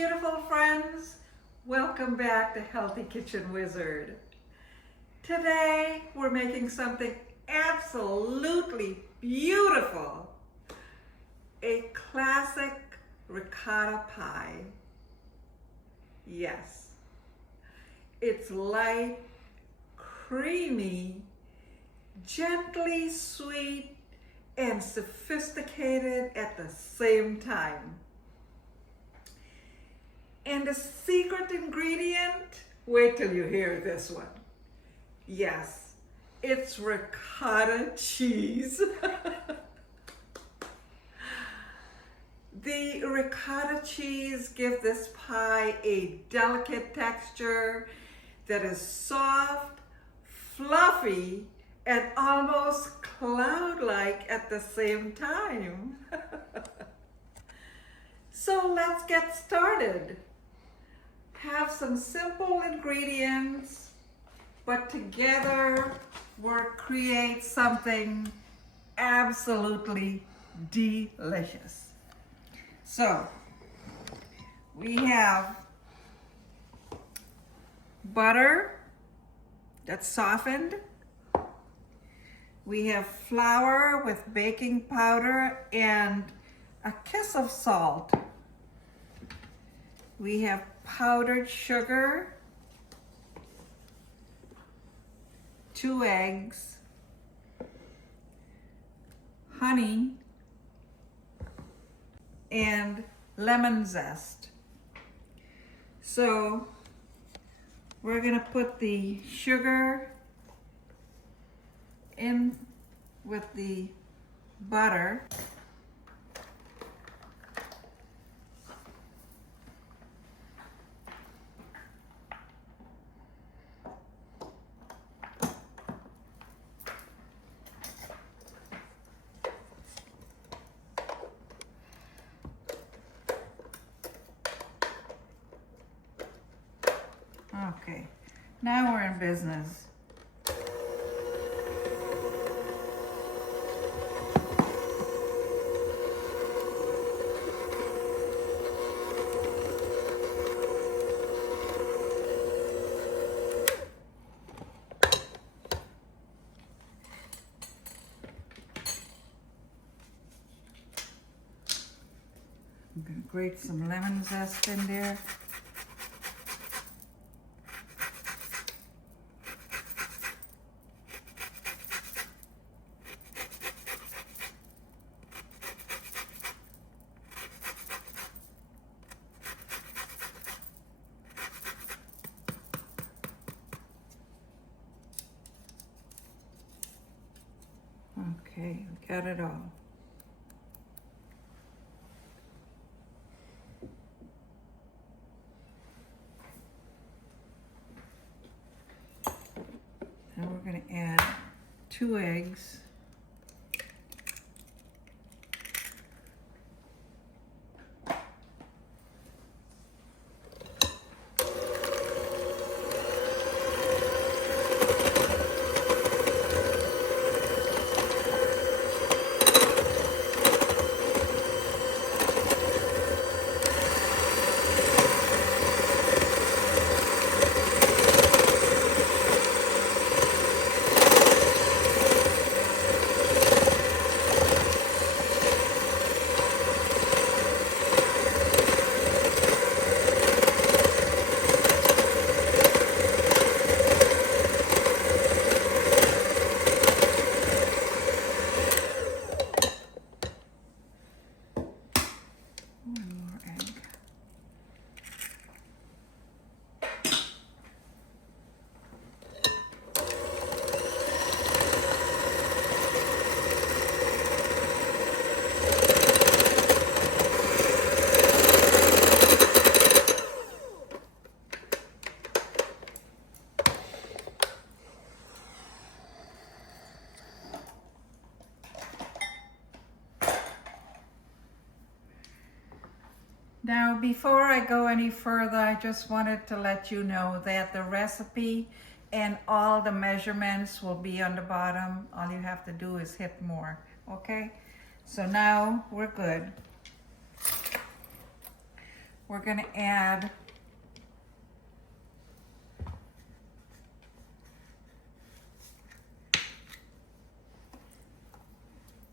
beautiful friends. Welcome back to Healthy Kitchen Wizard. Today we're making something absolutely beautiful. A classic ricotta pie. Yes, it's light, creamy, gently sweet, and sophisticated at the same time. And the secret ingredient, wait till you hear this one. Yes, it's ricotta cheese. The ricotta cheese gives this pie a delicate texture that is soft, fluffy, and almost cloud-like at the same time. So let's get started. Have some simple ingredients, but together we'll create something absolutely delicious. So we have butter that's softened. We have flour with baking powder and a kiss of salt. We have powdered sugar, 2 eggs, honey, and lemon zest. So we're gonna put the sugar in with the butter. Okay, now we're in business. I'm going to grate some lemon zest in there. Okay, we got it all. Now we're going to add 2 eggs. Now, before I go any further, I just wanted to let you know that the recipe and all the measurements will be on the bottom. All you have to do is hit more, okay? So now we're good. we're going to add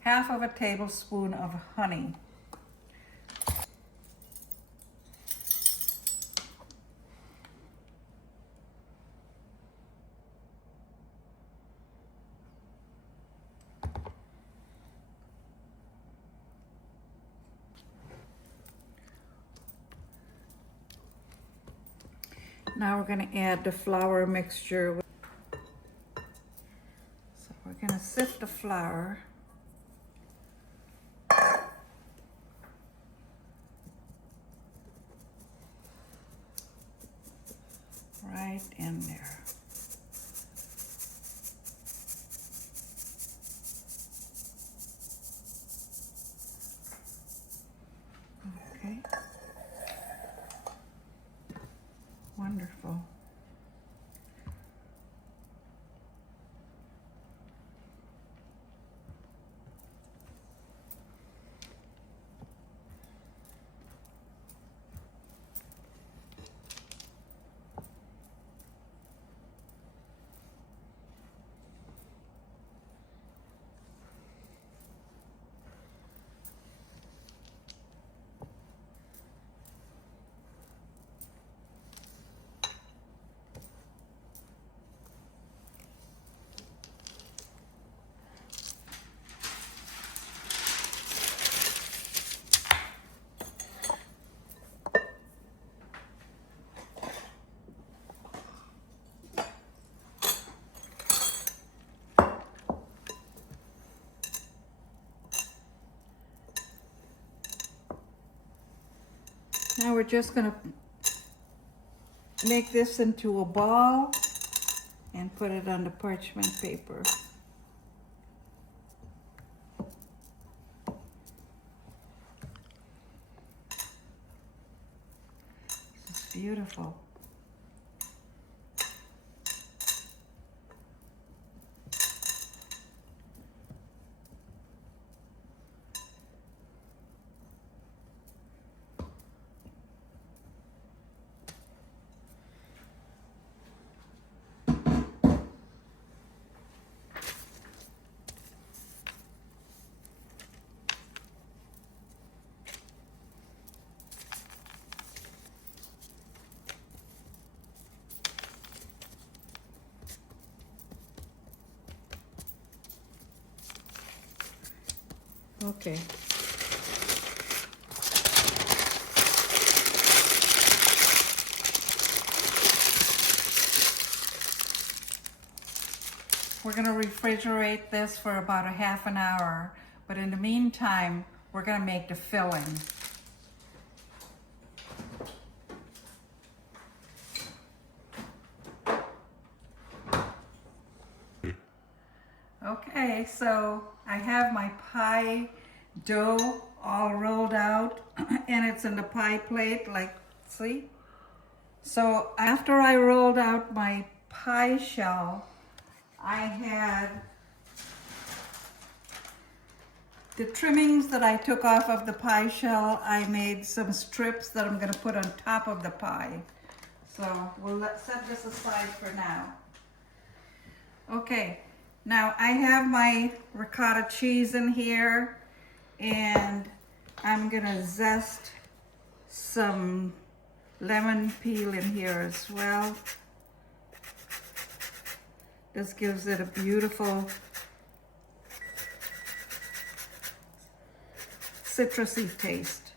half of a tablespoon of honey. Now we're going to add the flour mixture. So we're going to sift the flour. Right in there. Okay. Wonderful. Now we're just going to make this into a ball and put it on the parchment paper. This is beautiful. Okay. We're going to refrigerate this for about a half an hour, but in the meantime, we're going to make the filling. Okay, so I have my pie dough all rolled out and it's in the pie plate, like, see? So after I rolled out my pie shell, I had the trimmings that I took off of the pie shell. I made some strips that I'm going to put on top of the pie. So we'll set this aside for now. Okay, now I have my ricotta cheese in here, and I'm going to zest some lemon peel in here as well. This gives it a beautiful citrusy taste.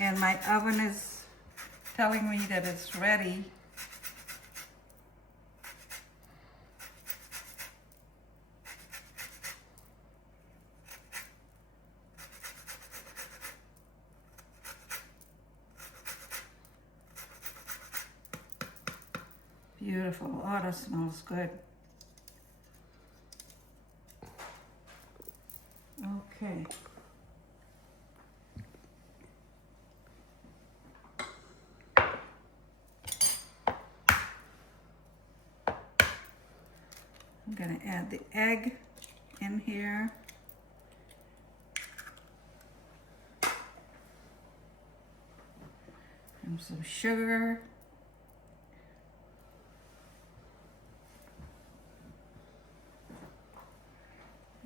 And my oven is telling me that it's ready. Beautiful. Oh, that smells good. Okay. I'm going to add the egg in here. and some sugar.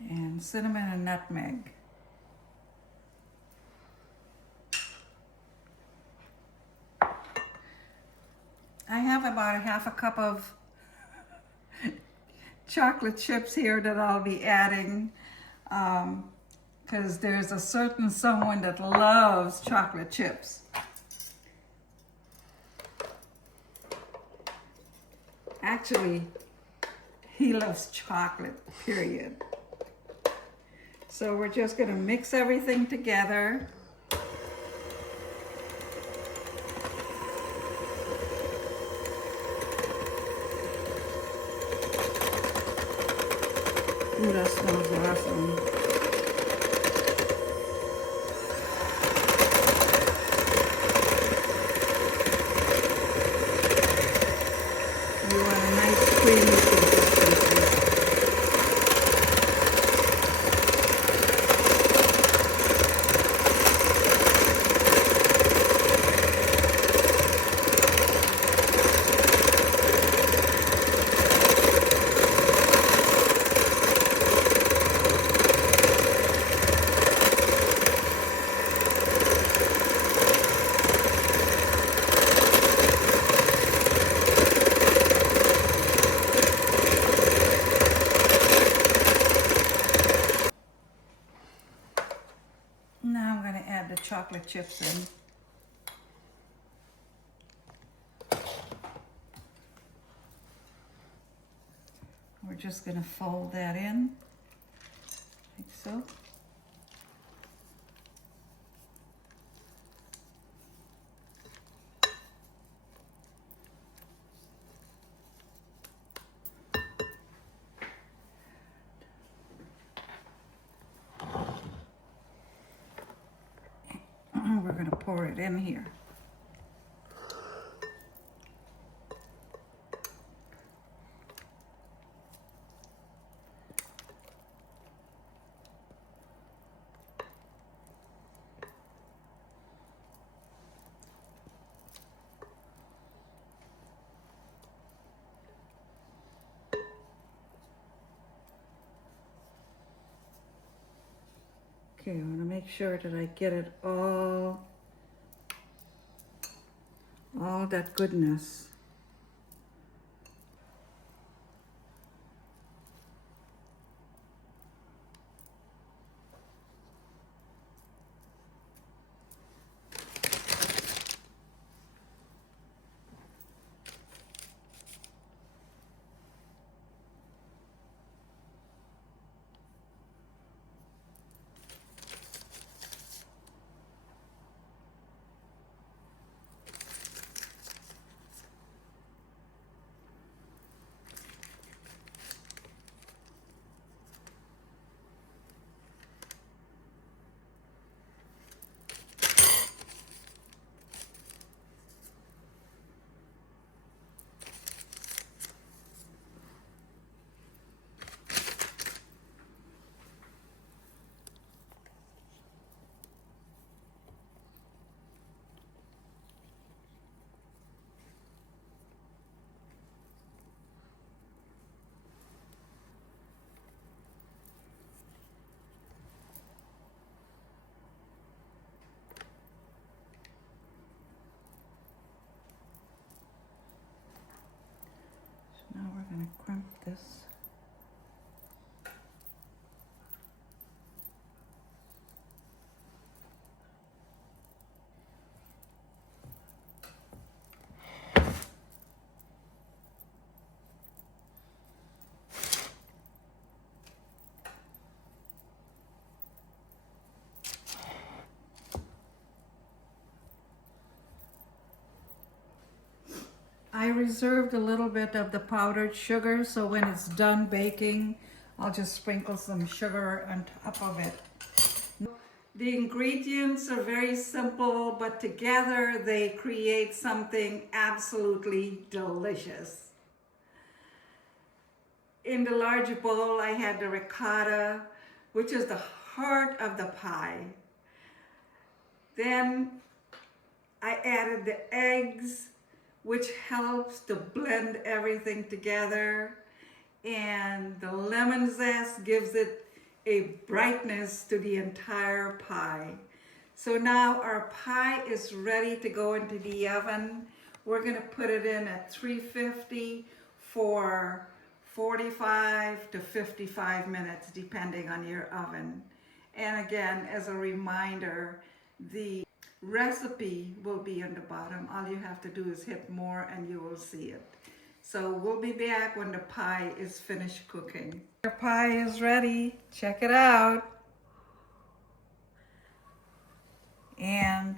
And cinnamon and nutmeg. I have about a half a cup of chocolate chips here that I'll be adding because there's a certain someone that loves chocolate chips. Actually, he loves chocolate, period. So we're just going to mix everything together. Ooh, that smells awesome. You want a nice creamy consistency. Now I'm going to add the chocolate chips in. We're just going to fold that in, like so. We're going to pour it in here. Okay, I want to make sure that I get it all that goodness. Now we're going to crimp this. I reserved a little bit of the powdered sugar, so when it's done baking, I'll just sprinkle some sugar on top of it. The ingredients are very simple, but together they create something absolutely delicious. In the larger bowl, I had the ricotta, which is the heart of the pie. Then I added the eggs, which helps to blend everything together. And the lemon zest gives it a brightness to the entire pie. So now our pie is ready to go into the oven. We're gonna put it in at 350 for 45 to 55 minutes, depending on your oven. And again, as a reminder, the recipe will be on the bottom. All you have to do is hit more and you will see it. So we'll be back when the pie is finished cooking. Your pie is ready. Check it out. And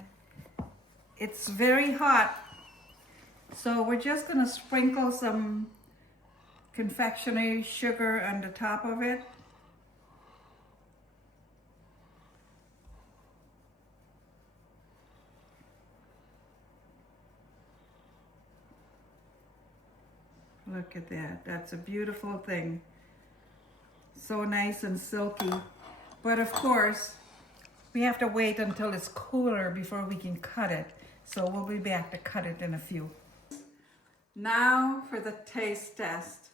it's very hot. So we're just gonna sprinkle some confectionery sugar on the top of it. Look at that. That's a beautiful thing. So nice and silky. But of course, we have to wait until it's cooler before we can cut it. So we'll be back to cut it in a few. Now for the taste test.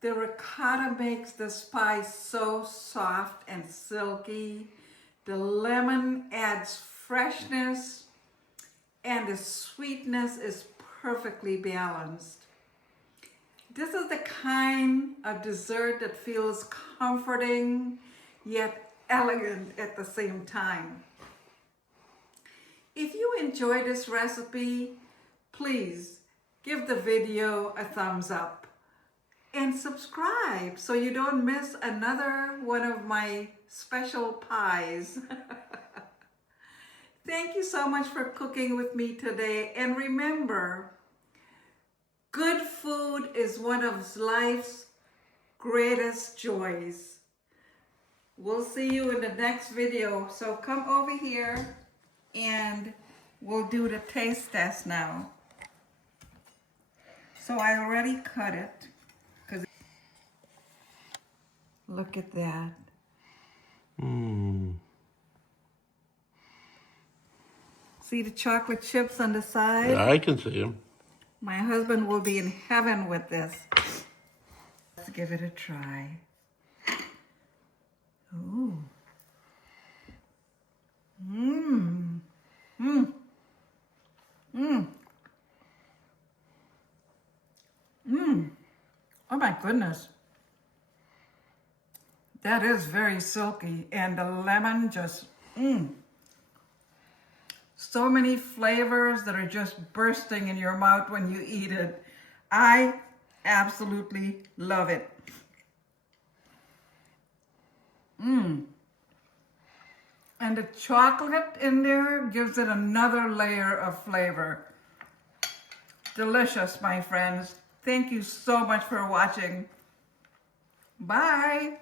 The ricotta makes this pie so soft and silky. The lemon adds freshness, and the sweetness is perfectly balanced. This is the kind of dessert that feels comforting, yet elegant at the same time. If you enjoy this recipe, please give the video a thumbs up and subscribe so you don't miss another one of my special pies. Thank you so much for cooking with me today. And remember, good food is one of life's greatest joys. We'll see you in the next video. So come over here and we'll do the taste test now. So I already cut it. Look at that. See the chocolate chips on the side? Yeah, I can see them. My husband will be in heaven with this. Let's give it a try. Ooh. Mmm. Mmm. Mmm. Mmm. Oh my goodness. That is very silky, and the lemon just, so many flavors that are just bursting in your mouth when you eat it. I absolutely love it. And the chocolate in there gives it another layer of flavor. Delicious, my friends. Thank you so much for watching. Bye.